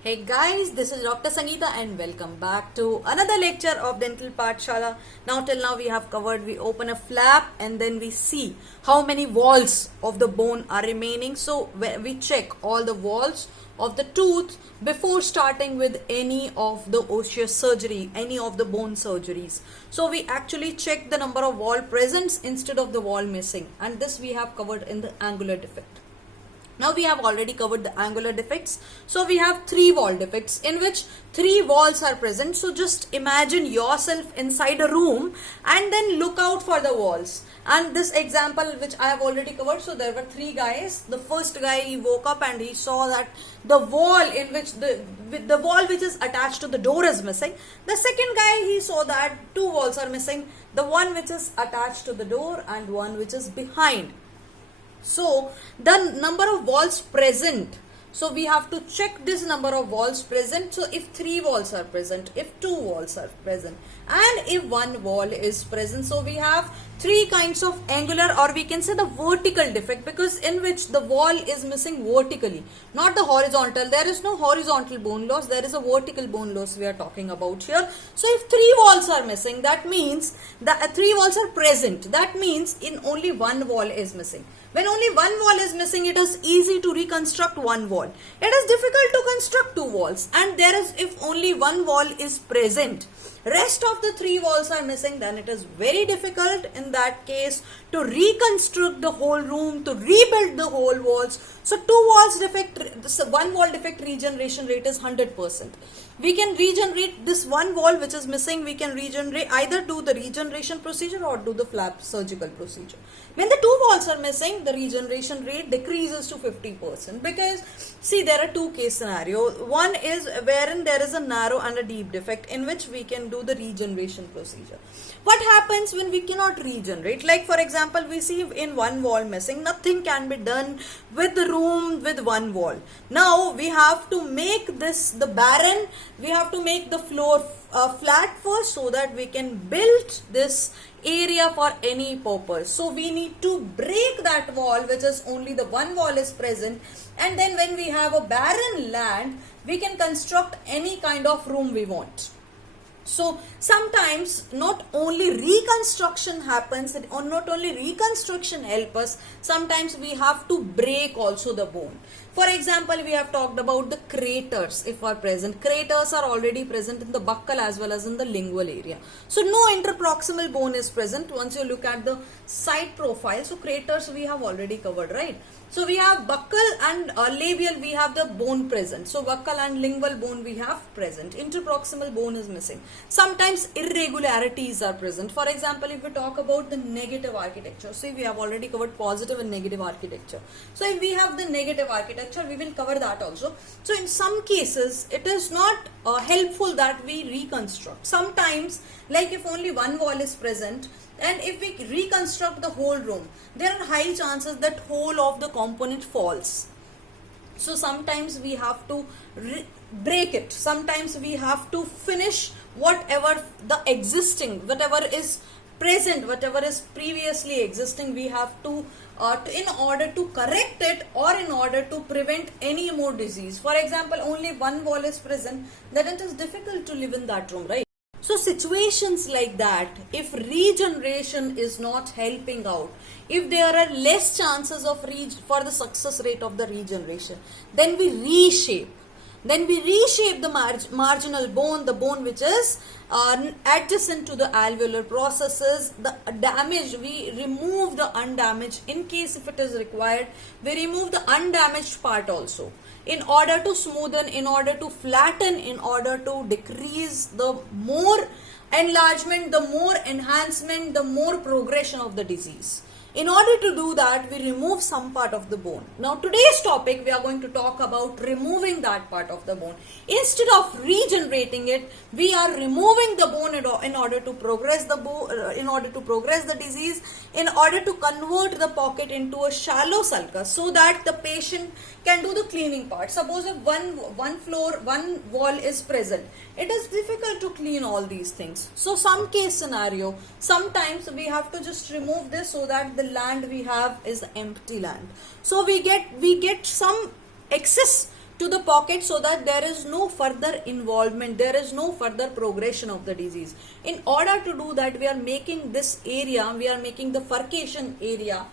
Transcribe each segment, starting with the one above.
Hey guys, this is Dr. Sangeeta and welcome back to another lecture of Dental Pathshala. Now till now we have covered, we open a flap and then we see how many walls of the bone are remaining. So we check all the walls of the tooth before starting with any of the osseous surgery, any of the bone surgeries. So we actually check the number of wall presents instead of the wall missing, and this we have covered in the angular defect. Now we have already covered the angular defects. So we have three wall defects in which three walls are present. So just imagine yourself inside a room and then look out for the walls. And this example which I have already covered, so there were three guys. The first guy, he woke up and he saw that the wall in which the wall which is attached to the door is missing. The second guy, he saw that two walls are missing, the one which is attached to the door and one which is behind. So the number of walls present, so we have to check this number of walls present. So if three walls are present, if two walls are present, and if one wall is present, so we have three kinds of angular, or we can say the vertical defect, because in which the wall is missing vertically, not the horizontal. There is no horizontal bone loss, there is a vertical bone loss we are talking about here. So if three walls are missing, that means that three walls are present, that means in only one wall is missing. When only one wall is missing, it is easy to reconstruct one wall. It is difficult to construct two walls, and there is, if only one wall is present, rest of the three walls are missing, then it is very difficult in that case to reconstruct the whole room, to rebuild the whole walls. So two walls defect, one wall defect regeneration rate is 100%. We can regenerate this one wall which is missing, we can regenerate, either do the regeneration procedure or do the flap surgical procedure. When the two walls are missing, the regeneration rate decreases to 50%, because see, there are two case scenario. One is wherein there is a narrow and a deep defect in which we can do the regeneration procedure. What happens when we cannot regenerate? Like for example, we see in one wall missing, nothing can be done with the room with one wall. Now we have to make this the barren, we have to make the floor flat first, so that we can build this area for any purpose. So we need to break that wall which is only the one wall is present, and then when we have a barren land, we can construct any kind of room we want. So sometimes not only reconstruction happens, or not only reconstruction help us, sometimes we have to break also the bone. For example, we have talked about the craters if are present. Craters are already present in the buccal as well as in the lingual area. So no interproximal bone is present. Once you look at the side profile, so craters we have already covered, right? So we have buccal and labial, we have the bone present. So buccal and lingual bone we have present. Interproximal bone is missing. Sometimes irregularities are present. For example, if we talk about the negative architecture, see, we have already covered positive and negative architecture. So if we have the negative architecture, we will cover that also. So in some cases, it is not helpful that we reconstruct. Sometimes, like if only one wall is present, and if we reconstruct the whole room, there are high chances that whole of the component falls. So sometimes we have to break it. Sometimes we have to finish whatever the existing, whatever is present, whatever is previously existing, we have to in order to correct it, or in order to prevent any more disease. For example, only one wall is present, then it is difficult to live in that room, right? So situations like that, if regeneration is not helping out, if there are less chances of for the success rate of the regeneration, then we reshape. Then we reshape the marginal bone, the bone which is adjacent to the alveolar processes. The damage, we remove the undamaged. In case if it is required, we remove the undamaged part also, in order to smoothen, in order to flatten, in order to decrease the more enlargement, the more enhancement, the more progression of the disease. In order to do that, we remove some part of the bone. Now today's topic, we are going to talk about removing that part of the bone. Instead of regenerating it, we are removing the bone in order to progress the in order to progress the disease, in order to convert the pocket into a shallow sulcus, so that the patient can do the cleaning part. Suppose if one wall is present, it is difficult to clean all these things. So some case scenario, sometimes we have to just remove this, so that the land we have is empty land. So we get some excess to the pocket so that there is no further involvement, there is no further progression of the disease. In order to do that, we are making this area, we are making the furcation area.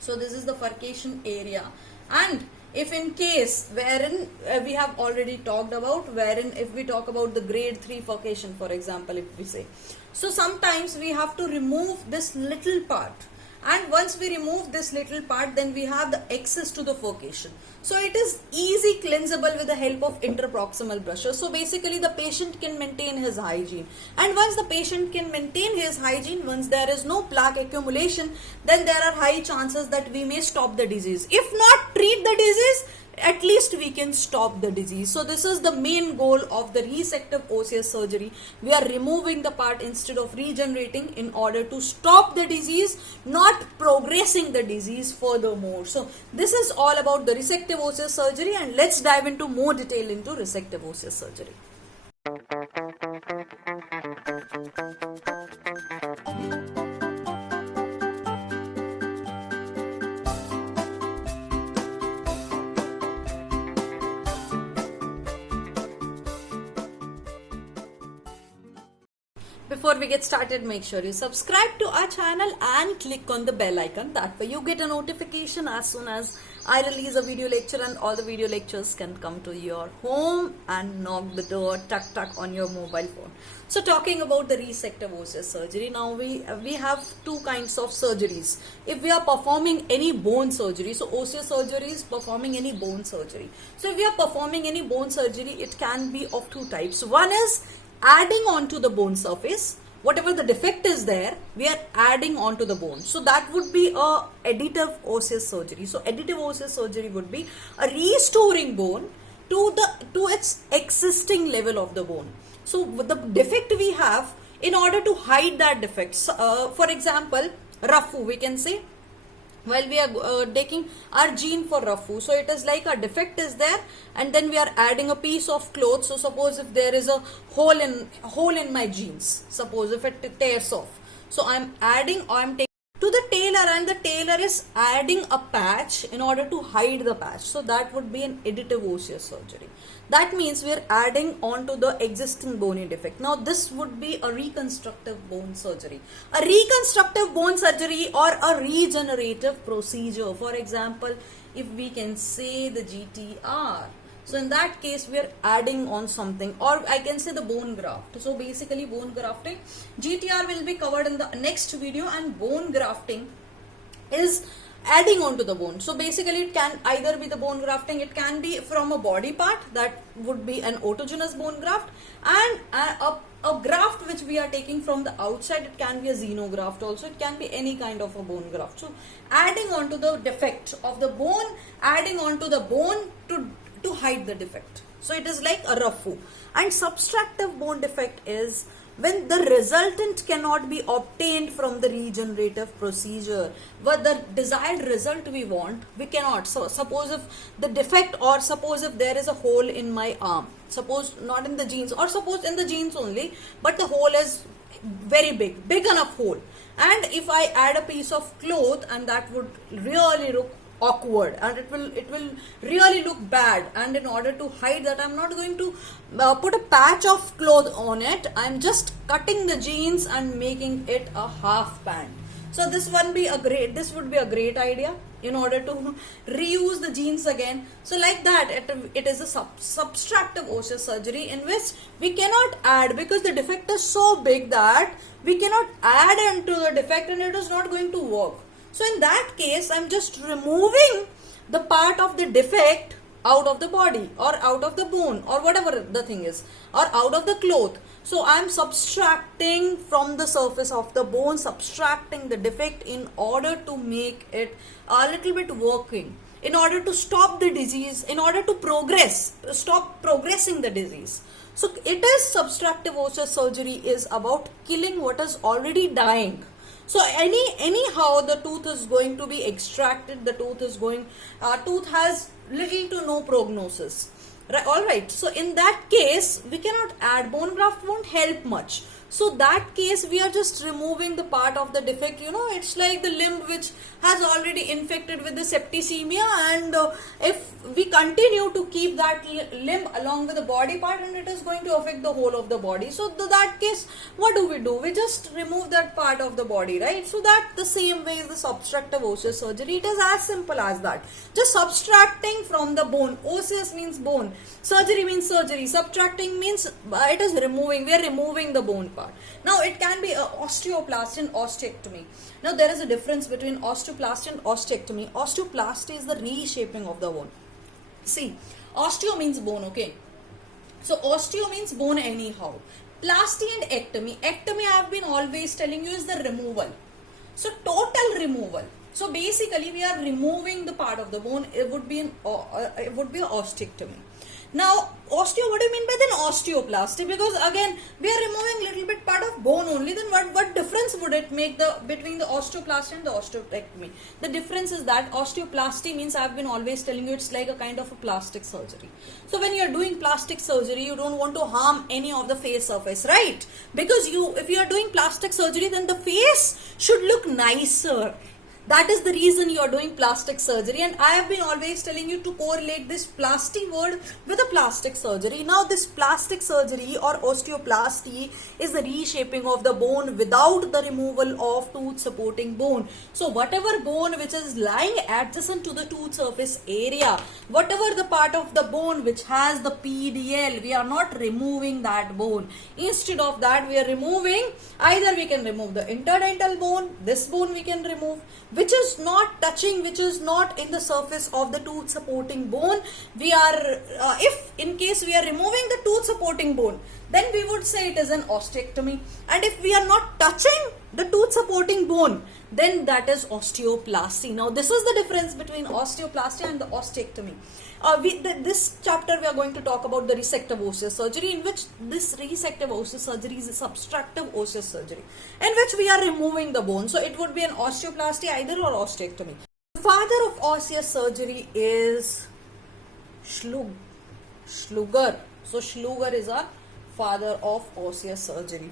So this is the furcation area. And if in case wherein we have already talked about, wherein if we talk about the grade 3 furcation, for example, if we say, so sometimes we have to remove this little part, and once we remove this little part, then we have the access to the furcation. So it is easy cleansable with the help of interproximal brushes. So basically the patient can maintain his hygiene, and once the patient can maintain his hygiene, once there is no plaque accumulation, then there are high chances that we may stop the disease. If not treat the disease, at least we can stop the disease. So this is the main goal of the resective osseous surgery. We are removing the part instead of regenerating in order to stop the disease, not progressing the disease furthermore. So this is all about the resective osseous surgery, and let's dive into more detail into resective osseous surgery. Before we get started, make sure you subscribe to our channel and click on the bell icon. That way you get a notification as soon as I release a video lecture, and all the video lectures can come to your home and knock the door, tuck on your mobile phone. So talking about the resective osseous surgery, now we have two kinds of surgeries. If we are performing any bone surgery, so osseous surgery is performing any bone surgery. So if we are performing any bone surgery, it can be of two types. One is adding on to the bone surface. Whatever the defect is there, we are adding on to the bone. So that would be a additive osseous surgery. So additive osseous surgery would be a restoring bone to its existing level of the bone. So the defect we have, in order to hide that defect, for example, RAFU, we can say, while we are taking our gene for RAFU, so it is like a defect is there, and then we are adding a piece of cloth. So suppose if there is a hole in my jeans, suppose if it tears off, so I'm taking to the tailor, and the tailor is adding a patch in order to hide the patch. So that would be an additive osseous surgery. That means we are adding on to the existing bony defect. Now this would be a reconstructive bone surgery. A reconstructive bone surgery or a regenerative procedure. For example, if we can say the GTR. So in that case, we are adding on something, or I can say the bone graft. So basically bone grafting, GTR will be covered in the next video, and bone grafting is adding on to the bone. So basically it can either be the bone grafting, it can be from a body part, that would be an autogenous bone graft, and a graft which we are taking from the outside, it can be a xenograft also, it can be any kind of a bone graft. So adding on to the defect of the bone, adding on to the bone to hide the defect. So it is like a RAFU. And subtractive bone defect is when the resultant cannot be obtained from the regenerative procedure, but the desired result we want, we cannot. So suppose if the defect, or suppose if there is a hole in my arm, suppose not in the jeans, or suppose in the jeans only, but the hole is very big enough hole, and if I add a piece of cloth, and that would really look awkward, and it will really look bad, and in order to hide that, I'm not going to put a patch of cloth on it, I'm just cutting the jeans and making it a half pant. So this would be a great idea in order to reuse the jeans again. So like that, it is a subtractive osseous surgery in which we cannot add, because the defect is so big that we cannot add into the defect, and it is not going to work. So in that case, I'm just removing the part of the defect out of the body, or out of the bone, or whatever the thing is, or out of the cloth. So I'm subtracting from the surface of the bone, subtracting the defect in order to make it a little bit working, in order to stop the disease, in order to stop progressing the disease. So it is subtractive osseous surgery is about killing what is already dying. So anyhow the tooth is going to be extracted, the tooth has little to no prognosis. Right, alright, so in that case, we cannot add, bone graft won't help much. So that case we are just removing the part of the defect. It's like the limb which has already infected with the septicemia, and if we continue to keep that limb along with the body part, and it is going to affect the whole of the body. So that case, what do? We just remove that part of the body, right? So that the same way is the subtractive osseous surgery. It is as simple as that. Just subtracting from the bone. Osseous means bone. Surgery means surgery. Subtracting means it is removing. We are removing the bone part. Now it can be osteoplasty and osteectomy. Now there is a difference between osteoplasty and osteectomy. Osteoplasty is the reshaping of the bone. See, osteo means bone, okay? So osteo means bone anyhow. Plasty and ectomy. Ectomy I have been always telling you is the removal. So total removal. So basically we are removing the part of the bone. It would be an osteectomy. Now osteo, what do you mean by then osteoplasty? Because again we are removing little bit part of bone only. Then what difference would it make between the osteoplasty and the osteectomy? The difference is that osteoplasty means I have been always telling you it's like a kind of a plastic surgery. So when you are doing plastic surgery, you don't want to harm any of the face surface, right? Because if you are doing plastic surgery, then the face should look nicer. That is the reason you are doing plastic surgery, and I have been always telling you to correlate this plasty word with a plastic surgery. Now this plastic surgery or osteoplasty is the reshaping of the bone without the removal of tooth supporting bone. So whatever bone which is lying adjacent to the tooth surface area, whatever the part of the bone which has the PDL, we are not removing that bone. Instead of that, we are removing, either we can remove the interdental bone, this bone we can remove, which is not touching, which is not in the surface of the tooth supporting bone. We are, if in case we are removing the tooth supporting bone, then we would say it is an osteectomy. And if we are not touching the tooth supporting bone, then that is osteoplasty. Now this is the difference between osteoplasty and the osteectomy. This chapter we are going to talk about the resective osseous surgery, in which this resective osseous surgery is a subtractive osseous surgery, in which we are removing the bone. So it would be an osteoplasty either or osteectomy. The father of osseous surgery is Schluger. So Schluger is a father of osseous surgery.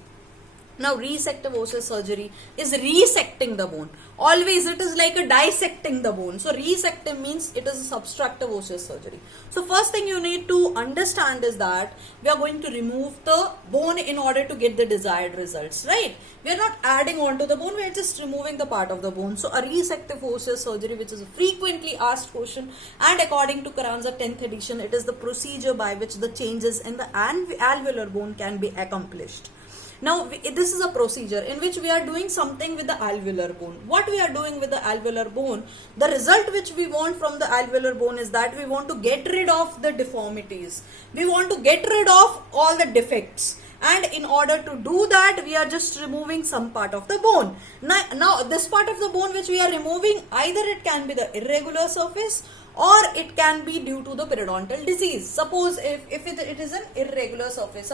Now resective osseous surgery is resecting the bone. Always it is like a dissecting the bone. So resective means it is a subtractive osseous surgery. So first thing you need to understand is that we are going to remove the bone in order to get the desired results, right? We are not adding on to the bone, we are just removing the part of the bone. So a resective osseous surgery, which is a frequently asked question, and according to Carranza 10th edition, it is the procedure by which the changes in the alveolar bone can be accomplished. Now this is a procedure in which we are doing something with the alveolar bone. What we are doing with the alveolar bone, the result which we want from the alveolar bone is that we want to get rid of the deformities. We want to get rid of all the defects. And in order to do that, we are just removing some part of the bone. Now this part of the bone which we are removing, either it can be the irregular surface or it can be due to the periodontal disease. Suppose if it is an irregular surface.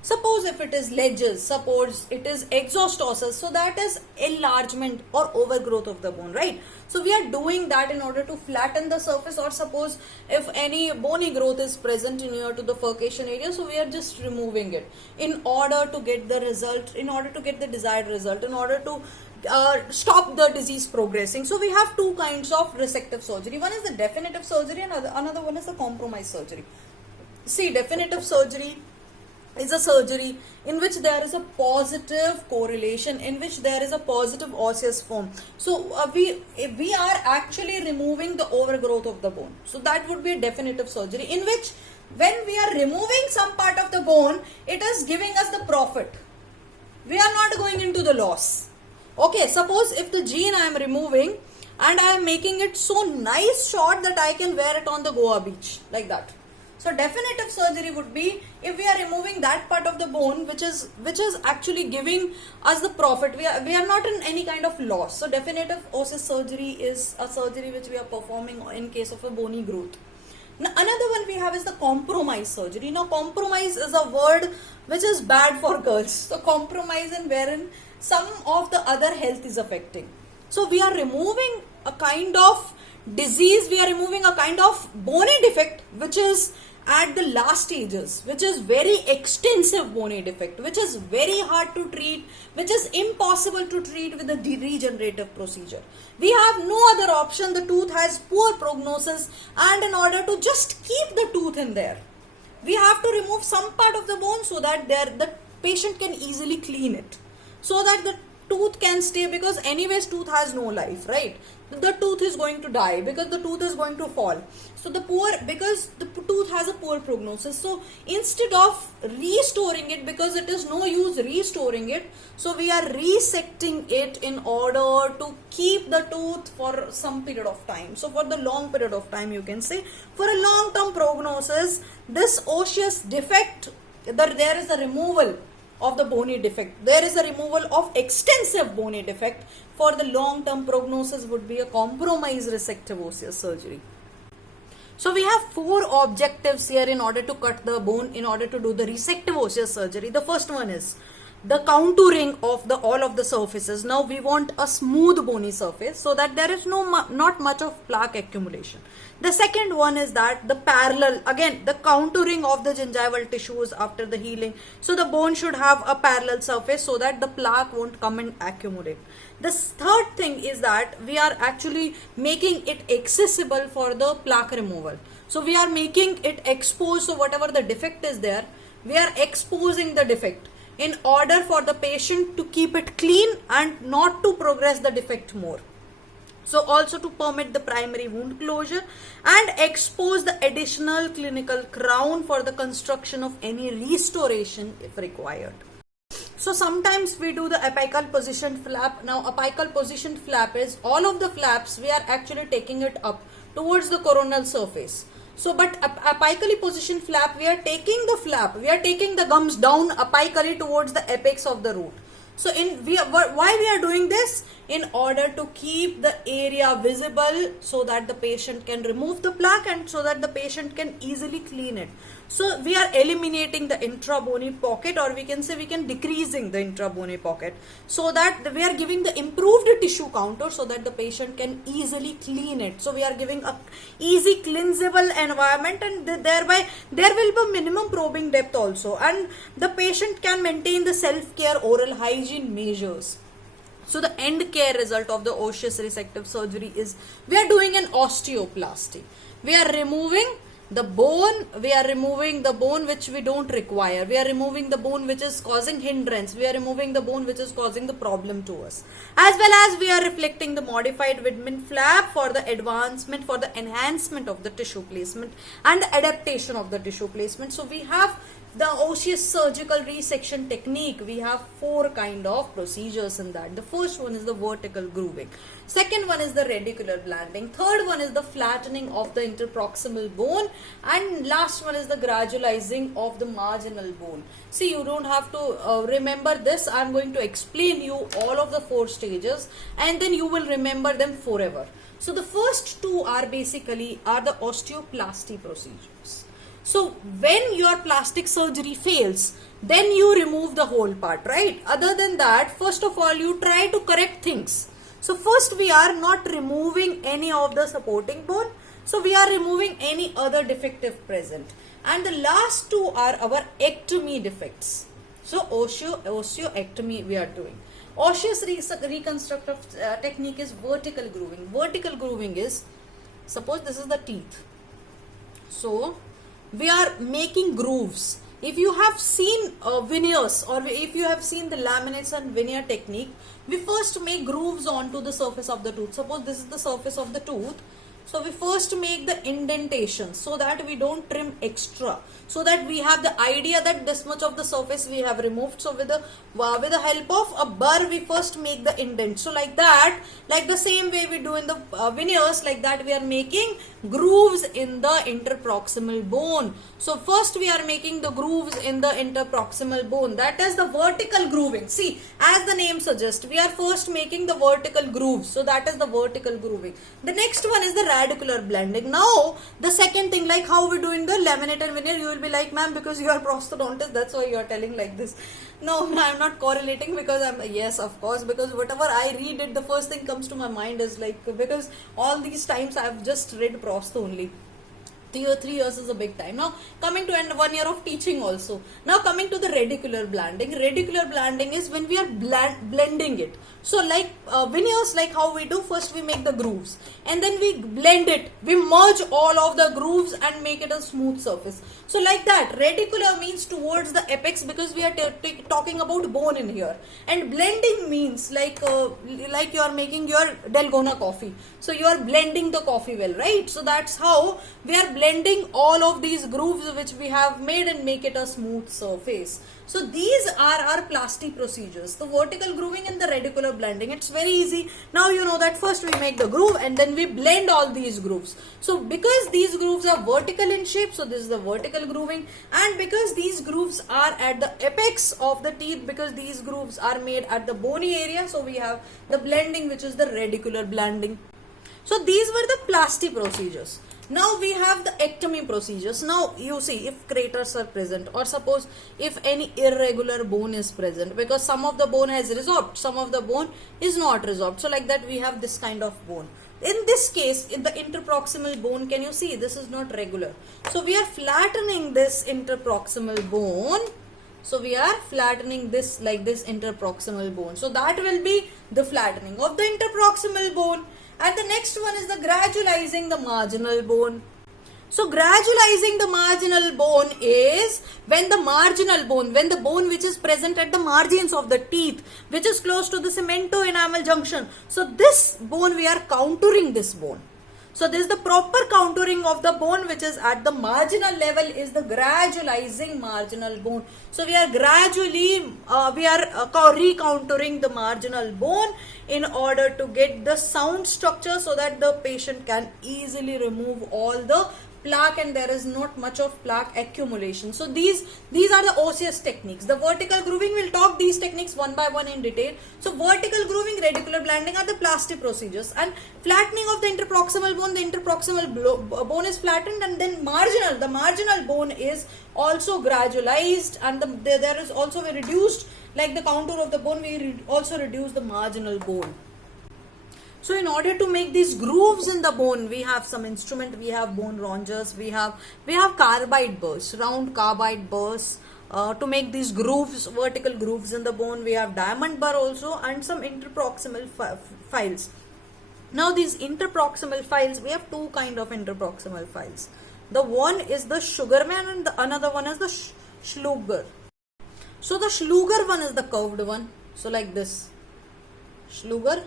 Suppose if it is ledges, suppose it is exostosis, so that is enlargement or overgrowth of the bone, right? So we are doing that in order to flatten the surface, or suppose if any bony growth is present near to the furcation area, so we are just removing it in order to get the result, in order to get the desired result, in order to stop the disease progressing. So we have two kinds of resective surgery. One is the definitive surgery and another one is the compromise surgery. See, definitive surgery is a surgery in which there is a positive correlation, in which there is a positive osseous form. So we are actually removing the overgrowth of the bone. So that would be a definitive surgery, in which when we are removing some part of the bone, it is giving us the profit. We are not going into the loss. Okay, suppose if the jean I am removing and I am making it so nice short that I can wear it on the Goa beach, like that. So definitive surgery would be if we are removing that part of the bone which is actually giving us the profit. We are not in any kind of loss. So definitive osseous surgery is a surgery which we are performing in case of a bony growth. Now another one we have is the compromise surgery. Now compromise is a word which is bad for girls. So compromise and wherein some of the other health is affecting. So we are removing a kind of disease, we are removing a kind of bony defect which is at the last stages, which is very extensive bony defect, which is very hard to treat, which is impossible to treat with a regenerative procedure. We have no other option. The tooth has poor prognosis, and in order to just keep the tooth in there, we have to remove some part of the bone so that the patient can easily clean it, so that the tooth can stay, because anyways tooth has no life, right? The tooth is going to die because the tooth is going to fall. So because the tooth has a poor prognosis, so instead of restoring it, because it is no use restoring it, so we are resecting it in order to keep the tooth for some period of time. So for the long period of time, you can say, for a long term prognosis, this osseous defect, there is a removal of the bony defect. There is a removal of extensive bony defect. For the long term prognosis would be a compromised resective osseous surgery. So we have 4 objectives here in order to cut the bone, in order to do the resective osseous surgery. The first one is the contouring of all of the surfaces. Now we want a smooth bony surface so that there is not much of plaque accumulation. The second one is that the parallel, again the contouring of the gingival tissues after the healing. So the bone should have a parallel surface so that the plaque won't come and accumulate. The third thing is that we are actually making it accessible for the plaque removal. So we are making it exposed, so whatever the defect is there, we are exposing the defect in order for the patient to keep it clean and not to progress the defect more. So also to permit the primary wound closure and expose the additional clinical crown for the construction of any restoration if required. So sometimes we do the apical position flap. Now apical position flap is all of the flaps, we are actually taking it up towards the coronal surface. So but apically positioned flap, we are taking the gums down apically towards the apex of the root. So why we are doing this? In order to keep the area visible so that the patient can remove the plaque and so that the patient can easily clean it. So we are eliminating the intra-bony pocket, or we can say we can decreasing the intra-bony pocket, so that we are giving the improved tissue contour so that the patient can easily clean it. So we are giving a easy cleansable environment, and thereby there will be minimum probing depth also, and the patient can maintain the self-care oral hygiene measures. So the end care result of the osseous resective surgery is we are doing an osteoplasty. We are removing the bone, which we don't require. We are removing the bone which is causing hindrance. We are removing the bone which is causing the problem to us. As well as we are reflecting the modified Widman flap for the advancement, for the enhancement of the tissue placement and the adaptation of the tissue placement. So we have the osseous surgical resection technique. We have 4 kind of procedures in that. The first one is the vertical grooving. Second one is the radicular blanding. Third one is the flattening of the interproximal bone. And last one is the gradualizing of the marginal bone. See, you don't have to remember this. I am going to explain you all of the 4 stages, and then you will remember them forever. So the first 2 are the osteoplasty procedures. So when your plastic surgery fails, then you remove the whole part, right? Other than that, first of all, you try to correct things. So first we are not removing any of the supporting bone. So we are removing any other defective present. And the last 2 are our ectomy defects. So osteoectomy we are doing. Osseous reconstructive technique is vertical grooving. Vertical grooving is, suppose this is the teeth. So we are making grooves. If you have seen veneers, or if you have seen the laminates and veneer technique, we first make grooves onto the surface of the tooth. Suppose this is the surface of the tooth. So we first make the indentation so that we don't trim extra, so that we have the idea that this much of the surface we have removed. So with the help of a burr, we first make the indent. So like that, like the same way we do in the veneers, like that we are making grooves in the interproximal bone. So first we are making the grooves in the interproximal bone. That is the vertical grooving. See, as the name suggests, we are first making the vertical grooves. So that is the vertical grooving. The next one is the radicular blending. Now the second thing, like how we do in the laminate and veneer, you will be like, ma'am, because you are prosthodontist, that's why you are telling like this. No, I am not correlating, because yes, of course, because whatever I read it, the first thing comes to my mind is like, because all these times I have just read prostho only. 3 years is a big time. Now coming to end 1 year of teaching also. Now coming to the radicular blending. Radicular blending is when we are blending it. So like veneers, like how we do, first we make the grooves and then we blend it. We merge all of the grooves and make it a smooth surface. So like that, radicular means towards the apex because we are talking about bone in here. And blending means like you are making your Dalgona coffee. So you are blending the coffee well, right? So that's how we are blending all of these grooves which we have made and make it a smooth surface. So these are our plastic procedures, the vertical grooving and the radicular blending. It's very easy. Now you know that first we make the groove and then we blend all these grooves. So because these grooves are vertical in shape, so this is the vertical grooving, and because these grooves are at the apex of the teeth, because these grooves are made at the bony area, so we have the blending, which is the radicular blending. So these were the plastic procedures. Now we have the ectomy procedures. Now you see, if craters are present, or suppose if any irregular bone is present, because some of the bone has resorbed, some of the bone is not resorbed. So like that we have this kind of bone. In this case, in the interproximal bone, can you see this is not regular? So we are flattening this interproximal bone. So we are flattening this like this interproximal bone. So that will be the flattening of the interproximal bone. And the next one is the gradualizing the marginal bone. So gradualizing the marginal bone is when the marginal bone, when the bone which is present at the margins of the teeth, which is close to the cemento-enamel junction. So this bone, we are contouring this bone. So this is the proper contouring of the bone which is at the marginal level is the gradualizing marginal bone. So we are gradually, recontouring the marginal bone in order to get the sound structure so that the patient can easily remove all the plaque and there is not much of plaque accumulation. So these are the osseous techniques. The vertical grooving, we'll talk these techniques one by one in detail. So vertical grooving, radicular blending are the plastic procedures, and flattening of the interproximal bone, the interproximal bone is flattened, and then the marginal bone is also gradualized, and there is also a reduced, like the contour of the bone, we also reduce the marginal bone. So in order to make these grooves in the bone, we have some instrument, we have bone rongers, we have carbide burrs, round carbide burrs to make these grooves, vertical grooves in the bone. We have diamond burr also, and some interproximal files. Now these interproximal files, we have two kind of interproximal files. The one is the Sugarman and the another one is the Schluger. So the Schluger one is the curved one. So like this, Schluger.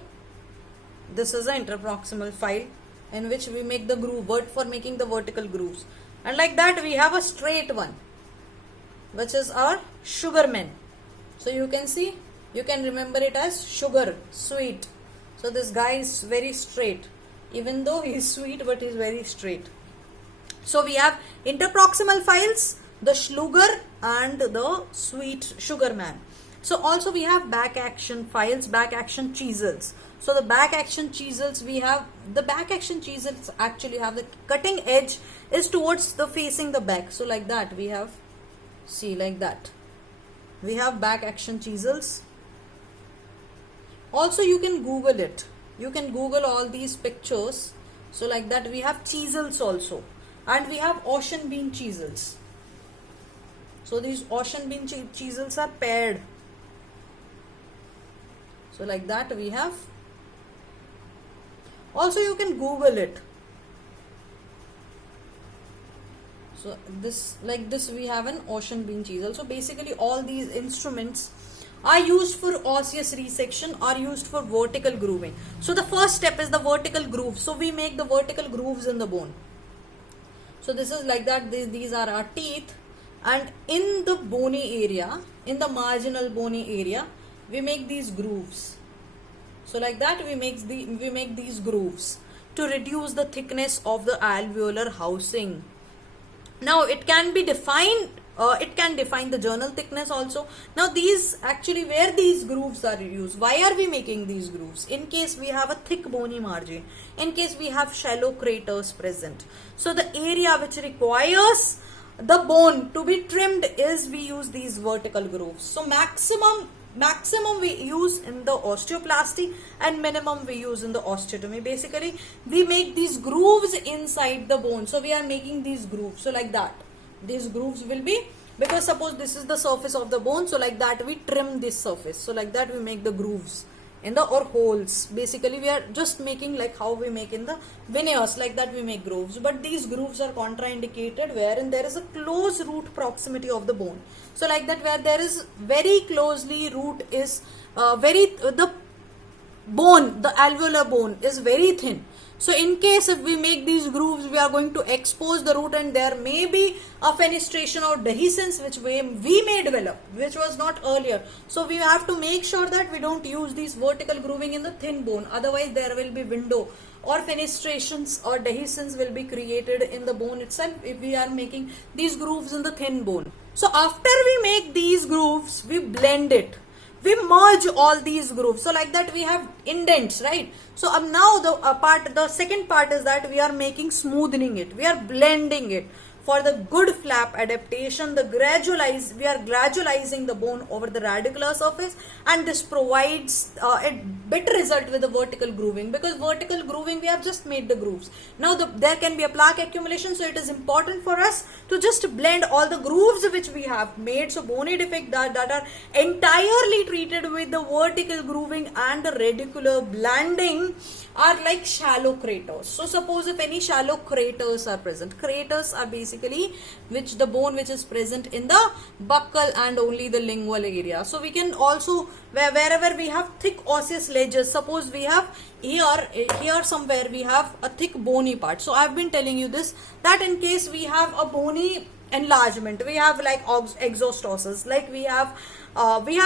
This is an interproximal file in which we make the groove for making the vertical grooves. And like that we have a straight one, which is our Sugarman. So you can see, you can remember it as sugar, sweet. So this guy is very straight. Even though he is sweet, but he is very straight. So we have interproximal files, the Schluger and the sweet Sugarman. So also we have back action files, back action chisels. So the back action chisels, we have the back action chisels actually have the cutting edge is towards the facing the back. So like that we have, see like that. We have back action chisels. Also you can Google it. You can Google all these pictures. So like that we have chisels also. And we have ocean beam chisels. So these ocean beam chisels are paired. So like that we have. Also you can Google it. So this, like this, we have an ocean beam chisel. So basically all these instruments are used for osseous resection, are used for vertical grooving. So the first step is the vertical groove. So we make the vertical grooves in the bone. So this is like that. These are our teeth, and in the bony area, in the marginal bony area, we make these grooves. So like that we make these grooves to reduce the thickness of the alveolar housing. Now it can be defined, it can define the journal thickness also. Now these actually, where these grooves are used, why are we making these grooves? In case we have a thick bony margin, in case we have shallow craters present. So the area which requires the bone to be trimmed is we use these vertical grooves. So maximum maximum we use in the osteoplasty and minimum we use in the osteotomy. Basically, we make these grooves inside the bone. So we are making these grooves. So like that, these grooves will be, because suppose this is the surface of the bone, so like that we trim this surface. So like that we make the grooves in the, or holes. Basically we are just making like how we make in the veneers, like that we make grooves. But these grooves are contraindicated wherein there is a close root proximity of the bone. So like that, where there is very closely root is the bone, the alveolar bone is very thin. So in case if we make these grooves, we are going to expose the root, and there may be a fenestration or dehiscence which we may develop, which was not earlier. So we have to make sure that we don't use these vertical grooving in the thin bone. Otherwise there will be window or fenestrations or dehiscence will be created in the bone itself if we are making these grooves in the thin bone. So after we make these grooves, we blend it. We merge all these grooves. So like that we have indents, right? So now the second part is that we are making smoothening it. We are blending it. For the good flap adaptation, we are gradualizing the bone over the radicular surface, and this provides a better result with the vertical grooving, because vertical grooving we have just made the grooves. Now there can be a plaque accumulation, so it is important for us to just blend all the grooves which we have made. So bony defect that are entirely treated with the vertical grooving and the radicular blending are like shallow craters. So suppose if any shallow craters are present, craters are basically which the bone which is present in the buccal and only the lingual area. So we can also, wherever we have thick osseous ledges, suppose we have here somewhere we have a thick bony part. So I have been telling you this, that in case we have a bony enlargement, we have like exostosis, like we have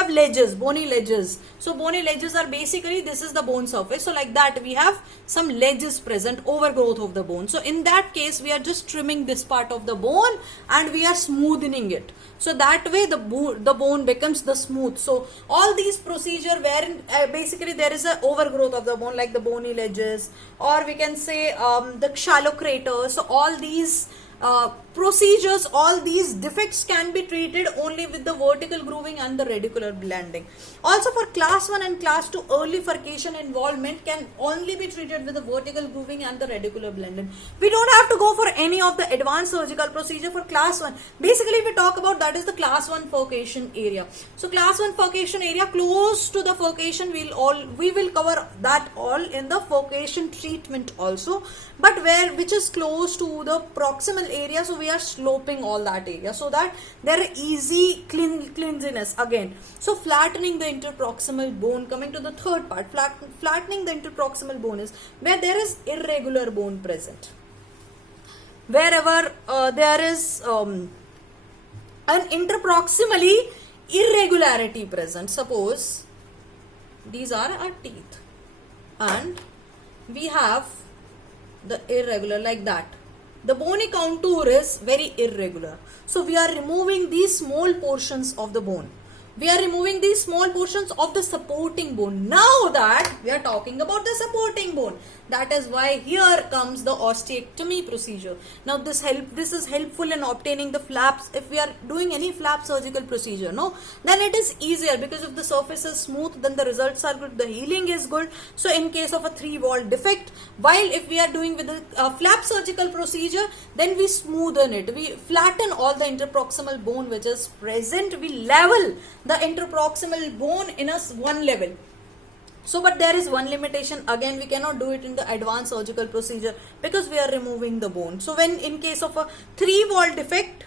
ledges, bony ledges. So bony ledges are basically, this is the bone surface. So like that we have some ledges present, overgrowth of the bone. So in that case we are just trimming this part of the bone and we are smoothening it. So that way the bone becomes the smooth. So all these procedure wherein basically there is a overgrowth of the bone, like the bony ledges, or we can say the shallow craters. So all these procedures, all these defects can be treated only with the vertical grooving and the radicular blending. Also for class 1 and class 2, early furcation involvement can only be treated with the vertical grooving and the radicular blending. We don't have to go for any of the advanced surgical procedure for class 1. Basically we talk about that is the class 1 furcation area. So class 1 furcation area, close to the furcation, we will cover that all in the furcation treatment also. But which is close to the proximal area, so we are sloping all that area so that there are easy cleanliness again. So flattening the interproximal bone, coming to the third part, flattening the interproximal bone is where there is irregular bone present. Wherever there is an interproximally irregularity present, suppose these are our teeth and we have the irregular like that. The bony contour is very irregular. So we are removing these small portions of the bone. We are removing these small portions of the supporting bone. Now that we are talking about the supporting bone, that is why here comes the osteectomy procedure. Now this is helpful in obtaining the flaps. If we are doing any flap surgical procedure, then it is easier, because if the surface is smooth, then the results are good, the healing is good. So in case of a 3-wall defect, while if we are doing with a flap surgical procedure, then we smoothen it, we flatten all the interproximal bone which is present, we level the interproximal bone in one level. So but there is one limitation, again we cannot do it in the advanced surgical procedure because we are removing the bone. So when in case of a 3-wall defect,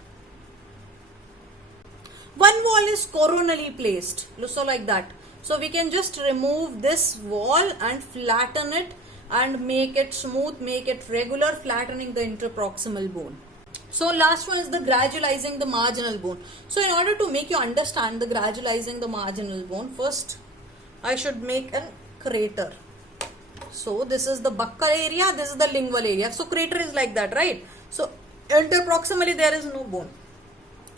one wall is coronally placed, so like that. So we can just remove this wall and flatten it and make it smooth, make it regular, flattening the interproximal bone. So last one is the gradualizing the marginal bone. So in order to make you understand the gradualizing the marginal bone, first I should make a crater. So this is the buccal area, this is the lingual area. So crater is like that, right? So interproximally there is no bone.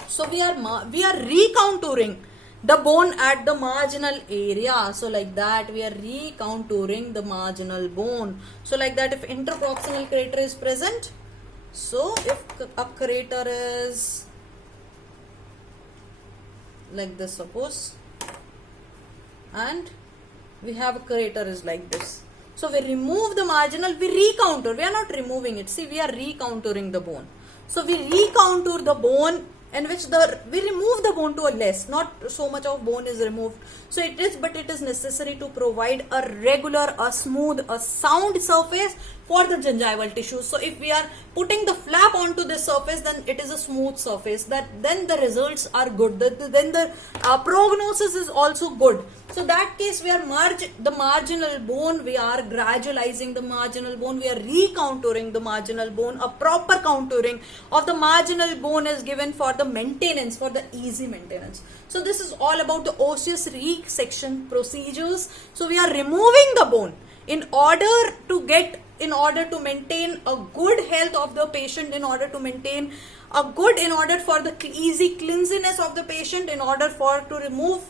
So we are recontouring the bone at the marginal area. So like that we are recontouring the marginal bone. So like that, if interproximal crater is present, so if a crater is like this, suppose and we have a crater is like this. So we remove the marginal, we recontour. We are not removing it. See, we are recontouring the bone. So we recontour the bone in which we remove the bone to a less, not so much of bone is removed. So it is, but it is necessary to provide a regular, a smooth, a sound surface for the gingival tissue. So if we are putting the flap onto this surface, then it is a smooth surface. Then the results are good. Then the prognosis is also good. So that case, we are the marginal bone, we are gradualizing the marginal bone, we are recontouring the marginal bone. A proper contouring of the marginal bone is given for the maintenance, for the easy maintenance. So this is all about the osseous resection procedures. So we are removing the bone in order to maintain a good health of the patient, in order for the easy cleanliness of the patient, in order to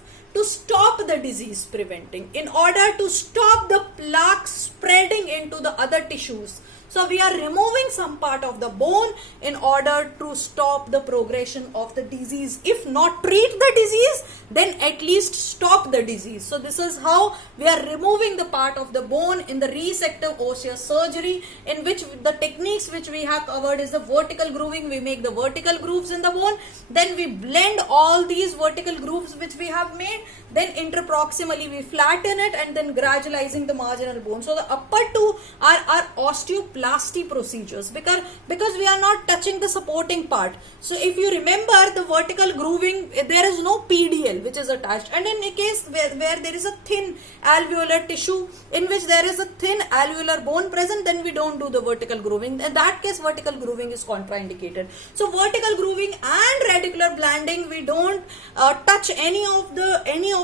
stop the disease preventing, in order to stop the plaque spreading into the other tissues. So we are removing some part of the bone in order to stop the progression of the disease. If not treat the disease, then at least stop the disease. So this is how we are removing the part of the bone in the resective osseous surgery, in which the techniques which we have covered is the vertical grooving. We make the vertical grooves in the bone, then we blend all these vertical grooves which we have made, then interproximally we flatten it, and then gradualizing the marginal bone. So the upper two are osteoplasty procedures, because we are not touching the supporting part. So if you remember the vertical grooving, there is no PDL which is attached, and in a case where there is a thin alveolar tissue in which there is a thin alveolar bone present, then we don't do the vertical grooving. In that case, vertical grooving is contraindicated. So vertical grooving and radicular blending, we don't touch any of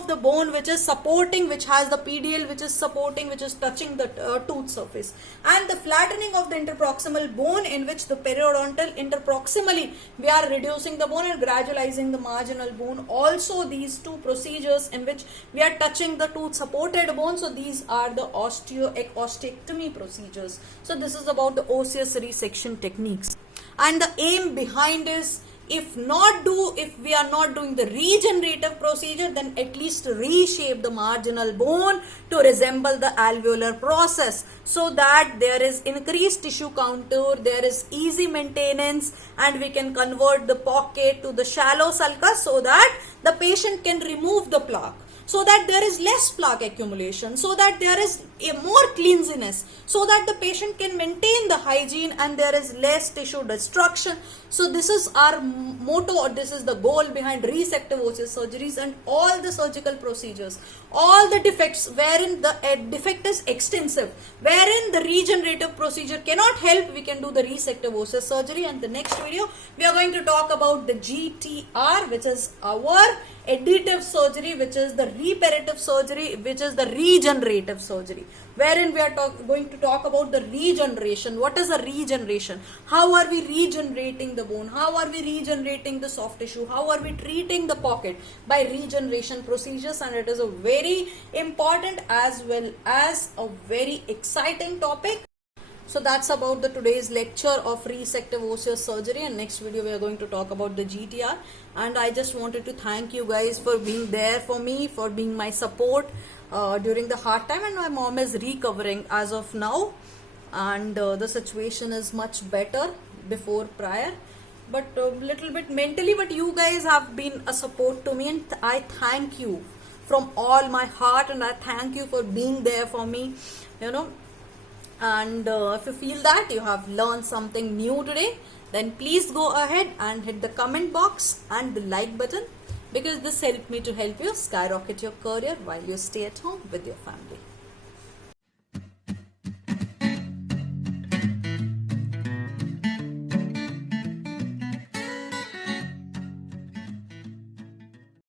the bone which is supporting, which has the PDL, which is supporting, which is touching the tooth surface. And the flattening of the interproximal bone, in which the periodontal interproximally we are reducing the bone and gradualizing the marginal bone. Also these two procedures in which we are touching the tooth supported bone. So these are the osteectomy procedures. So this is about the osseous resection techniques. And the aim behind is, if we are not doing the regenerative procedure, then at least reshape the marginal bone to resemble the alveolar process, so that there is increased tissue contour, there is easy maintenance, and we can convert the pocket to the shallow sulcus, so that the patient can remove the plaque, so that there is less plaque accumulation, so that there is a more cleanliness, so that the patient can maintain the hygiene and there is less tissue destruction. So this is our motto, or this is the goal behind resective osseous surgeries and all the surgical procedures. All the defects wherein the defect is extensive, wherein the regenerative procedure cannot help, we can do the resective osseous surgery. And the next video we are going to talk about the GTR, which is our additive surgery, which is the reparative surgery, which is the regenerative surgery, wherein we are going to talk about the regeneration. What is a regeneration? How are we regenerating the bone? How are we regenerating the soft tissue? How are we treating the pocket? By regeneration procedures. And it is a very important as well as a very exciting topic. So that's about the today's lecture of resective osseous surgery, and next video we are going to talk about the GTR. And I just wanted to thank you guys for being there for me, for being my support during the hard time. And my mom is recovering as of now, and the situation is much better before prior, but a little bit mentally, but you guys have been a support to me, and I thank you from all my heart, and I thank you for being there for me, and if you feel that you have learned something new today, then please go ahead and hit the comment box and the like button, because this helped me to help you skyrocket your career while you stay at home with your family.